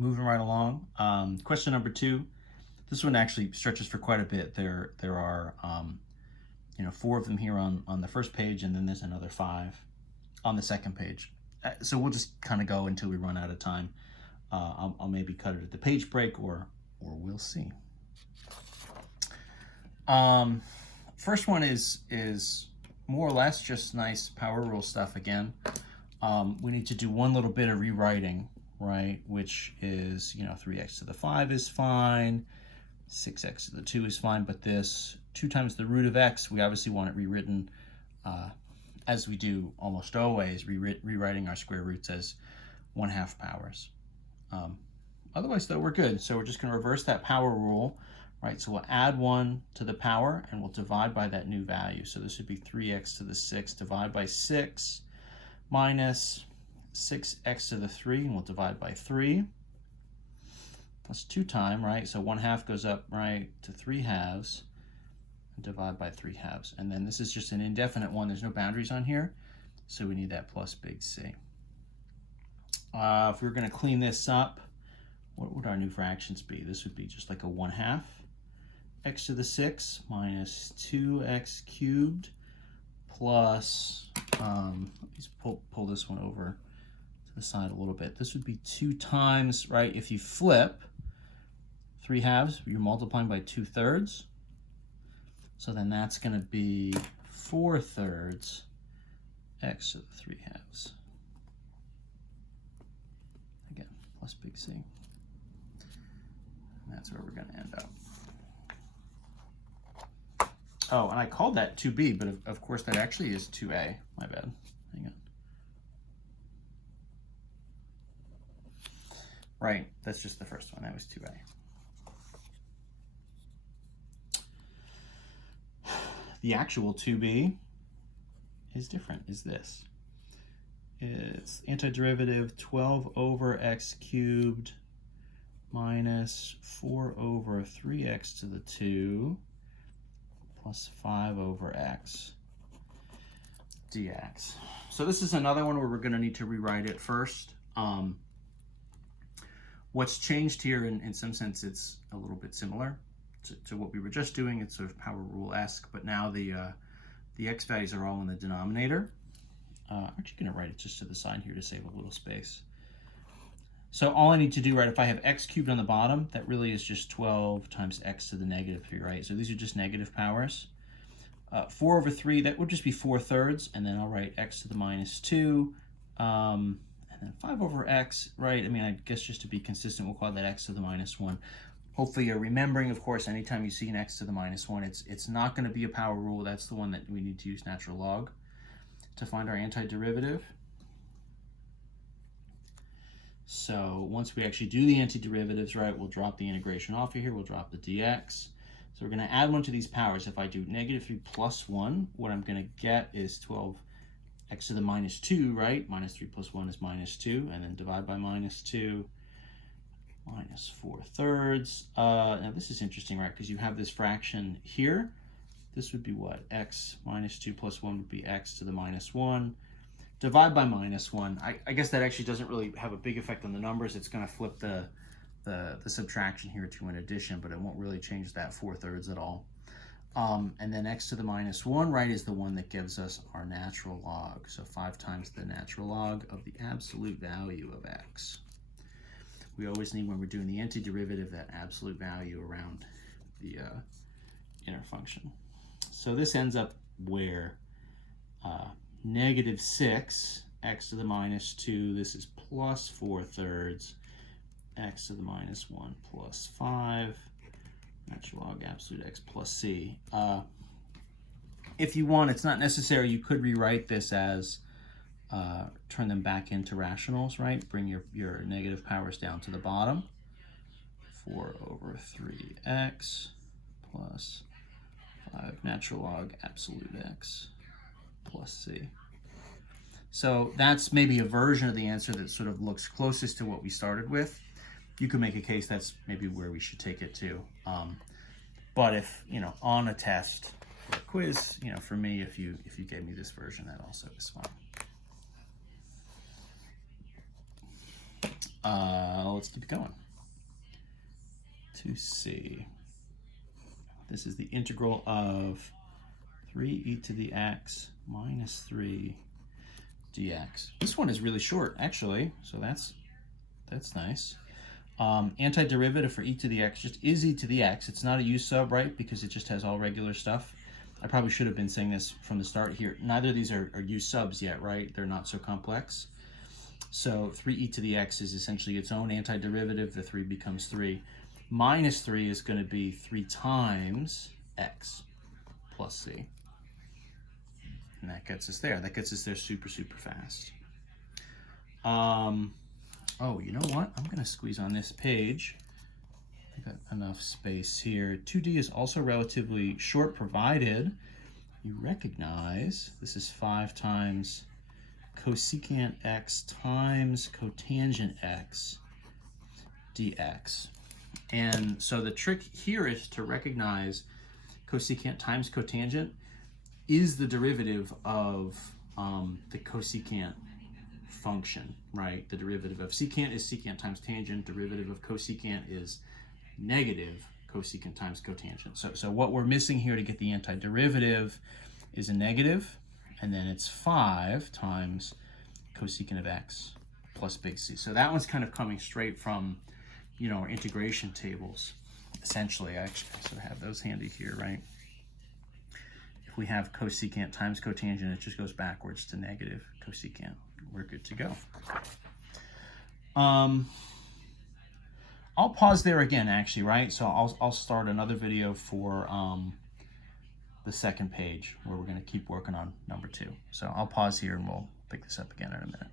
Moving right along. Question number 2. This one actually stretches for quite a bit. There are 4 of them here on the first page, and then there's another 5 on the second page. So we'll just kind of go until we run out of time. I'll maybe cut it at the page break, or we'll see. First one is more or less just nice power rule stuff again. We need to do one little bit of rewriting, right? Which is, 3x to the 5 is fine, 6x to the 2 is fine, but this 2 times the root of x, we obviously want it rewritten as we do almost always, rewriting our square roots as 1/2 powers. Otherwise, though, we're good. So we're just going to reverse that power rule, right? So we'll add 1 to the power, and we'll divide by that new value. So this would be 3x to the 6, divide by 6, minus 6x to the 3, and we'll divide by 3. Plus 2 times, right? So 1/2 goes up, right, to 3/2, and divide by 3/2. And then this is just an indefinite one. There's no boundaries on here, so we need that plus big C. If we were going to clean this up, what would our new fractions be? This would be just like a 1/2 x to the 6 minus 2x cubed plus, let me just pull this one over to the side a little bit. This would be 2 times, right? If you flip 3/2, you're multiplying by 2/3. So then that's going to be 4/3 x to the 3/2. Again, plus big C. And that's where we're going to end up. Oh, and I called that 2b, but of course that actually is 2a. My bad. Hang on. Right, that's just the first one. That was 2a. The actual 2b is different, is this. It's antiderivative 12 over x cubed minus 4 over 3x to the 2 plus 5 over x dx. So this is another one where we're going to need to rewrite it first. What's changed here, in some sense, it's a little bit similar to what we were just doing. It's sort of power rule-esque, but now the x values are all in the denominator. I'm actually going to write it just to the side here to save a little space. So all I need to do, right, if I have x cubed on the bottom, that really is just 12 times x to the negative 3, right? So these are just negative powers. 4 over 3, that would just be 4/3, and then I'll write x to the minus 2, and then 5 over x, right? I mean, I guess just to be consistent, we'll call that x to the minus 1. Hopefully you're remembering, of course, anytime you see an x to the minus 1, it's not going to be a power rule. That's the one that we need to use natural log to find our antiderivative. So once we actually do the antiderivatives, right, we'll drop the integration off of here. We'll drop the dx. So we're going to add 1 to these powers. If I do negative 3 plus 1, what I'm going to get is 12 x to the minus 2, right? Minus 3 plus 1 is minus 2, and then divide by minus 2, minus 4/3. Now this is interesting, right? Because you have this fraction here. This would be what? X minus 2 plus 1 would be x to the minus 1. Divide by minus 1. I guess that actually doesn't really have a big effect on the numbers. It's going to flip the subtraction here to an addition, but it won't really change that 4/3 at all. And then x to the minus 1, right, is the one that gives us our natural log. So 5 times the natural log of the absolute value of x. We always need, when we're doing the antiderivative, that absolute value around the inner function. So this ends up where negative 6 x to the minus 2, this is plus 4/3 x to the minus 1 plus 5, natural log absolute x plus c. If you want, it's not necessary, you could rewrite this as turn them back into rationals, right? Bring your negative powers down to the bottom. 4 over 3x plus 5 natural log absolute x plus c. So that's maybe a version of the answer that sort of looks closest to what we started with. You could make a case that's maybe where we should take it to. But if, on a test or a quiz, for me, if you gave me this version, that also is fine. let's keep going. 2c. This is the integral of 3e to the x minus 3 dx. This one is really short, actually, so that's nice. Antiderivative for e to the x just is e to the x. It's not a u sub, right, because it just has all regular stuff. I probably should have been saying this from the start here. Neither of these are u subs yet, right? They're not so complex. So 3e to the x is essentially its own antiderivative. The 3 becomes 3. Minus 3 is going to be 3 times x plus c. And that gets us there. That gets us there super, super fast. Oh, you know what? I'm going to squeeze on this page. I've got enough space here. 2D is also relatively short, provided you recognize this is 5 times cosecant x times cotangent x dx. And so the trick here is to recognize cosecant times cotangent is the derivative of the cosecant function, right? The derivative of secant is secant times tangent. Derivative of cosecant is negative cosecant times cotangent. So what we're missing here to get the antiderivative is a negative, and then it's 5 times cosecant of x plus base C. So that one's kind of coming straight from, you know, our integration tables, essentially. Actually, I sort of have those handy here, right? If we have cosecant times cotangent, it just goes backwards to negative cosecant. We're good to go. I'll pause there again, actually, right? So I'll start another video for the second page where we're going to keep working on number 2. So I'll pause here and we'll pick this up again in a minute.